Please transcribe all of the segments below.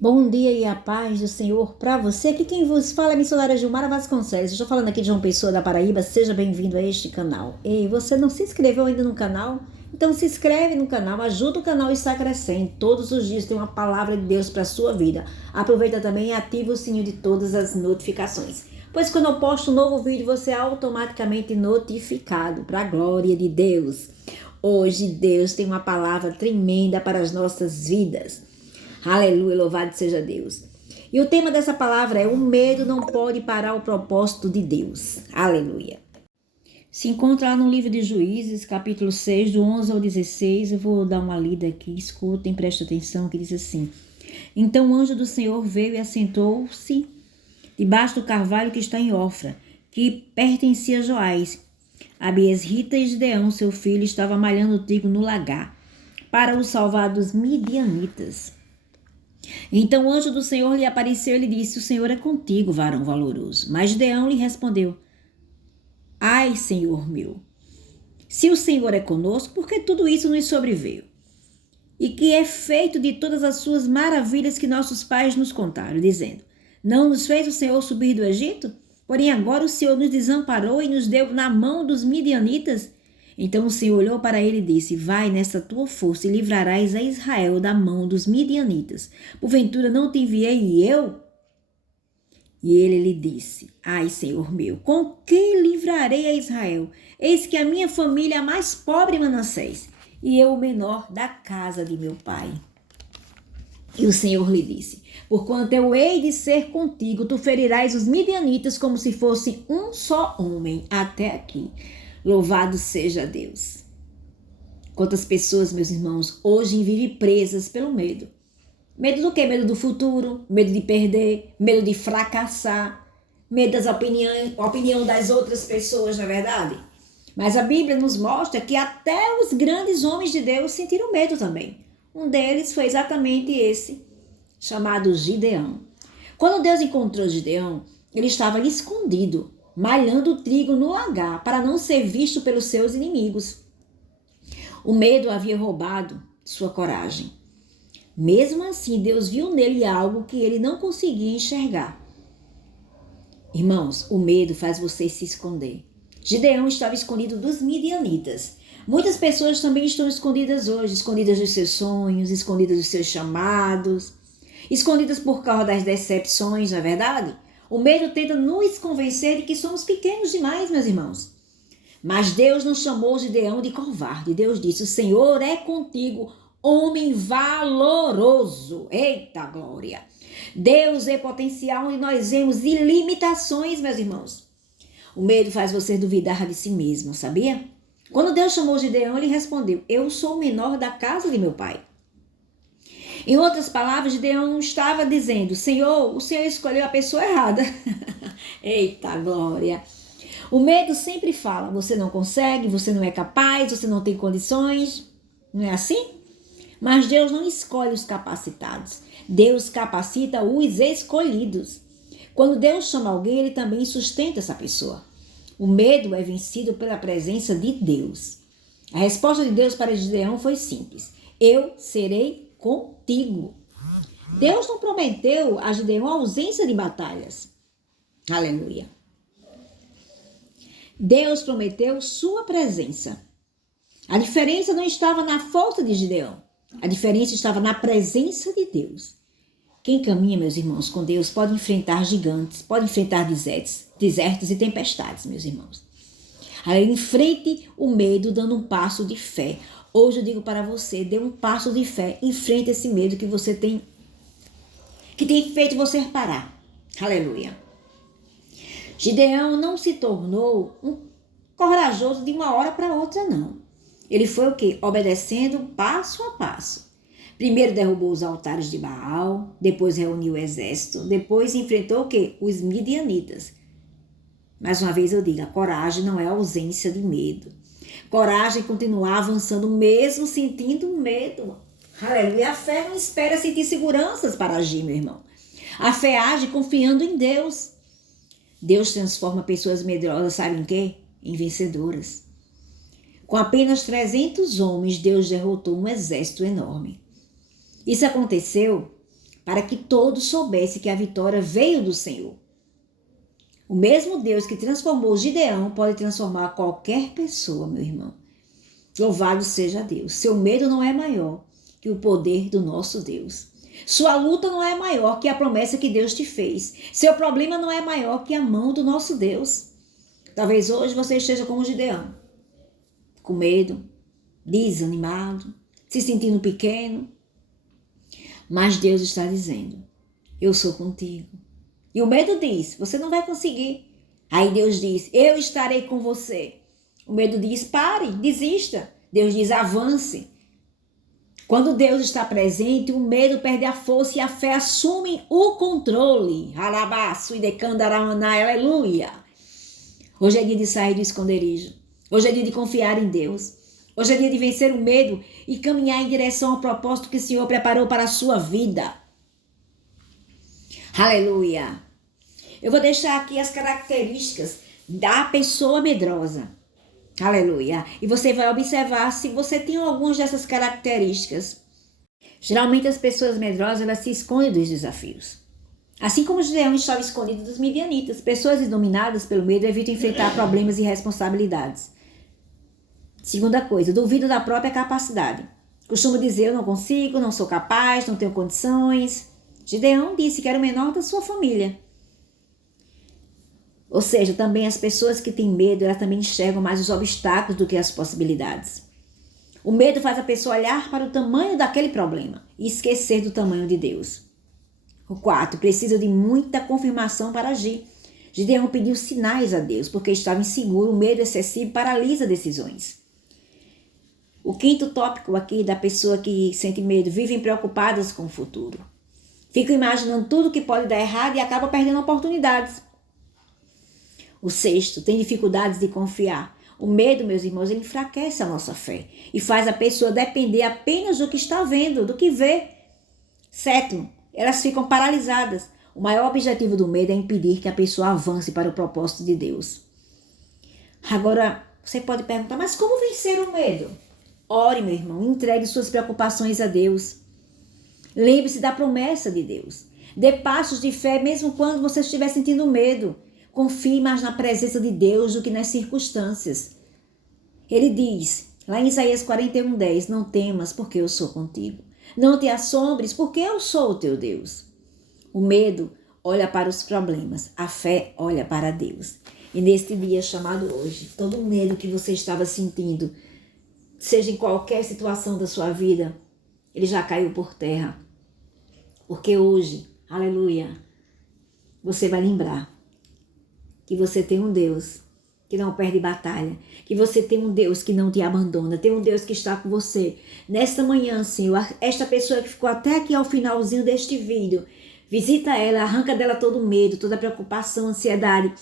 Bom dia e a paz do Senhor para você. Aqui quem vos fala é a missionária Gilmara Vasconcelos. Estou falando aqui de João Pessoa da Paraíba. Seja bem-vindo a este canal. Ei, você não se inscreveu ainda no canal? Então se inscreve no canal, ajuda o canal a estar crescendo. Todos os dias tem uma palavra de Deus para a sua vida. Aproveita também e ativa o sininho de todas as notificações. Pois quando eu posto um novo vídeo, você é automaticamente notificado para a glória de Deus. Hoje Deus tem uma palavra tremenda para as nossas vidas. Aleluia, louvado seja Deus. E o tema dessa palavra é: o medo não pode parar o propósito de Deus. Aleluia. Se encontra lá no livro de Juízes, capítulo 6, do 11 ao 16. Eu vou dar uma lida aqui, escutem, prestem atenção, que diz assim: Então o anjo do Senhor veio e assentou-se debaixo do carvalho que está em Ofra, que pertencia a Joás. Abiesrita e Gideão, seu filho, estava malhando trigo no lagar, para o salvar dos midianitas. Então o anjo do Senhor lhe apareceu e lhe disse: O Senhor é contigo, varão valoroso. Mas Gideão lhe respondeu: Ai, Senhor meu, se o Senhor é conosco, por que tudo isso nos sobreveio? E que é feito de todas as suas maravilhas que nossos pais nos contaram, dizendo: Não nos fez o Senhor subir do Egito? Porém agora o Senhor nos desamparou e nos deu na mão dos midianitas. Então o Senhor olhou para ele e disse: Vai nessa tua força e livrarás a Israel da mão dos midianitas. Porventura não te enviei eu? E ele lhe disse: Ai, Senhor meu, com que livrarei a Israel? Eis que a minha família é a mais pobre em Manassés, e eu o menor da casa de meu pai. E o Senhor lhe disse: Porquanto eu hei de ser contigo, tu ferirás os midianitas como se fosse um só homem. Até aqui. Louvado seja Deus. Quantas pessoas, meus irmãos, hoje vivem presas pelo medo. Medo do quê? Medo do futuro, medo de perder, medo de fracassar, medo das opinião das outras pessoas, não é verdade? Mas a Bíblia nos mostra que até os grandes homens de Deus sentiram medo também. Um deles foi exatamente esse, chamado Gideão. Quando Deus encontrou Gideão, ele estava escondido, malhando trigo no lagar, para não ser visto pelos seus inimigos. O medo havia roubado sua coragem. Mesmo assim, Deus viu nele algo que ele não conseguia enxergar. Irmãos, o medo faz você se esconder. Gideão estava escondido dos midianitas. Muitas pessoas também estão escondidas hoje, escondidas dos seus sonhos, escondidas dos seus chamados, escondidas por causa das decepções, não é verdade? O medo tenta nos convencer de que somos pequenos demais, meus irmãos. Mas Deus não chamou Gideão de covarde. Deus disse: O Senhor é contigo, homem valoroso. Eita glória! Deus é potencial onde nós vemos ilimitações, meus irmãos. O medo faz você duvidar de si mesmo, sabia? Quando Deus chamou Gideão, ele respondeu: Eu sou o menor da casa de meu pai. Em outras palavras, Gideão estava dizendo: Senhor, o Senhor escolheu a pessoa errada. Eita glória! O medo sempre fala: você não consegue, você não é capaz, você não tem condições. Não é assim? Mas Deus não escolhe os capacitados. Deus capacita os escolhidos. Quando Deus chama alguém, ele também sustenta essa pessoa. O medo é vencido pela presença de Deus. A resposta de Deus para Gideão foi simples: Eu serei contigo. Deus não prometeu a Gideão a ausência de batalhas. Aleluia. Deus prometeu sua presença. A diferença não estava na falta de Gideão. A diferença estava na presença de Deus. Quem caminha, meus irmãos, com Deus pode enfrentar gigantes, pode enfrentar desertos e tempestades, meus irmãos. Aí enfrente o medo dando um passo de fé. Hoje eu digo para você: dê um passo de fé, enfrente esse medo que você tem, que tem feito você parar. Aleluia. Gideão não se tornou um corajoso de uma hora para outra, não. Ele foi o quê? Obedecendo passo a passo. Primeiro derrubou os altares de Baal, depois reuniu o exército, depois enfrentou o quê? Os midianitas. Mais uma vez eu digo: a coragem não é a ausência de medo. Coragem é continuar avançando mesmo sentindo medo. Aleluia. A fé não espera sentir seguranças para agir, meu irmão. A fé age confiando em Deus. Deus transforma pessoas medrosas, sabe em quê? Em vencedoras. Com apenas 300 homens, Deus derrotou um exército enorme. Isso aconteceu para que todos soubessem que a vitória veio do Senhor. O mesmo Deus que transformou Gideão pode transformar qualquer pessoa, meu irmão. Louvado seja Deus. Seu medo não é maior que o poder do nosso Deus. Sua luta não é maior que a promessa que Deus te fez. Seu problema não é maior que a mão do nosso Deus. Talvez hoje você esteja como Gideão, com medo, desanimado, se sentindo pequeno. Mas Deus está dizendo, eu sou contigo. E o medo diz, você não vai conseguir. Aí Deus diz, eu estarei com você. O medo diz, pare, desista. Deus diz, avance. Quando Deus está presente, o medo perde a força e a fé assume o controle. Alabaço e decandaramanai, aleluia. Hoje é dia de sair do esconderijo. Hoje é dia de confiar em Deus. Hoje é dia de vencer o medo e caminhar em direção ao propósito que o Senhor preparou para a sua vida. Aleluia. Eu vou deixar aqui as características da pessoa medrosa. Aleluia. E você vai observar se você tem algumas dessas características. Geralmente as pessoas medrosas, elas se escondem dos desafios. Assim como Gideão estava escondido dos midianitas, pessoas dominadas pelo medo evitam enfrentar problemas e responsabilidades. Segunda coisa, duvido da própria capacidade. Costumo dizer, eu não consigo, não sou capaz, não tenho condições. Gideão disse que era o menor da sua família. Ou seja, também as pessoas que têm medo, elas também enxergam mais os obstáculos do que as possibilidades. O medo faz a pessoa olhar para o tamanho daquele problema e esquecer do tamanho de Deus. O 4, precisa de muita confirmação para agir. Gideão pediu sinais a Deus porque estava inseguro, o medo excessivo paralisa decisões. O 5º tópico aqui da pessoa que sente medo, vivem preocupadas com o futuro. Ficam imaginando tudo que pode dar errado e acabam perdendo oportunidades. O 6º, tem dificuldades de confiar. O medo, meus irmãos, ele enfraquece a nossa fé e faz a pessoa depender apenas do que está vendo, do que vê. 7º, elas ficam paralisadas. O maior objetivo do medo é impedir que a pessoa avance para o propósito de Deus. Agora, você pode perguntar, mas como vencer o medo? Ore, meu irmão, entregue suas preocupações a Deus. Lembre-se da promessa de Deus. Dê passos de fé mesmo quando você estiver sentindo medo. Confie mais na presença de Deus do que nas circunstâncias. Ele diz, lá em Isaías 41:10, não temas porque eu sou contigo. Não te assombres porque eu sou o teu Deus. O medo olha para os problemas, a fé olha para Deus. E neste dia chamado hoje, todo o medo que você estava sentindo, seja em qualquer situação da sua vida, ele já caiu por terra. Porque hoje, aleluia, você vai lembrar que você tem um Deus que não perde batalha, que você tem um Deus que não te abandona, tem um Deus que está com você. Nesta manhã, Senhor, esta pessoa que ficou até aqui ao finalzinho deste vídeo, visita ela, arranca dela todo o medo, toda a preocupação, ansiedade,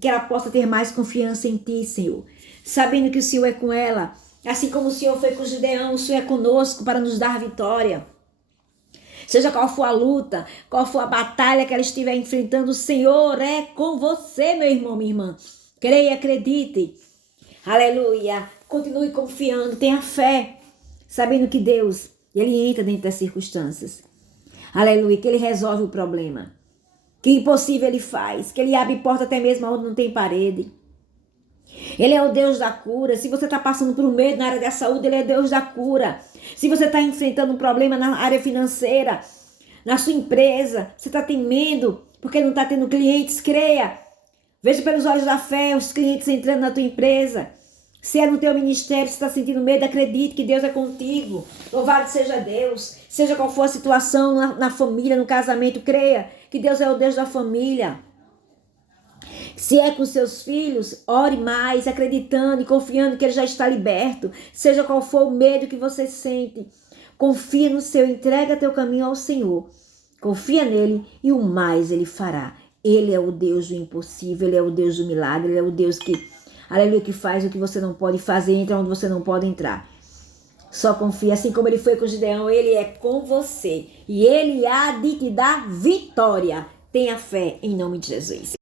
que ela possa ter mais confiança em Ti, Senhor, sabendo que o Senhor é com ela, assim como o Senhor foi com Gideão, o Senhor é conosco para nos dar vitória. Seja qual for a luta, qual for a batalha que ela estiver enfrentando, o Senhor é com você, meu irmão, minha irmã. Creia, acredite. Aleluia. Continue confiando, tenha fé, sabendo que Deus, Ele entra dentro das circunstâncias. Aleluia, que Ele resolve o problema. Que impossível Ele faz, que Ele abre porta até mesmo onde não tem parede. Ele é o Deus da cura. Se você está passando por um medo na área da saúde, Ele é Deus da cura. Se você está enfrentando um problema na área financeira, na sua empresa, você está temendo porque não está tendo clientes, creia. Veja pelos olhos da fé os clientes entrando na tua empresa. Se é no teu ministério, se está sentindo medo, acredite que Deus é contigo. Louvado seja Deus. Seja qual for a situação na família, no casamento, creia que Deus é o Deus da família. Se é com seus filhos, ore mais, acreditando e confiando que Ele já está liberto. Seja qual for o medo que você sente, confia no Senhor, entrega teu caminho ao Senhor. Confia nele e o mais Ele fará. Ele é o Deus do impossível, Ele é o Deus do milagre, Ele é o Deus que, aleluia, que faz o que você não pode fazer, entra onde você não pode entrar. Só confia, assim como Ele foi com Gideão, Ele é com você. E Ele há de te dar vitória. Tenha fé em nome de Jesus.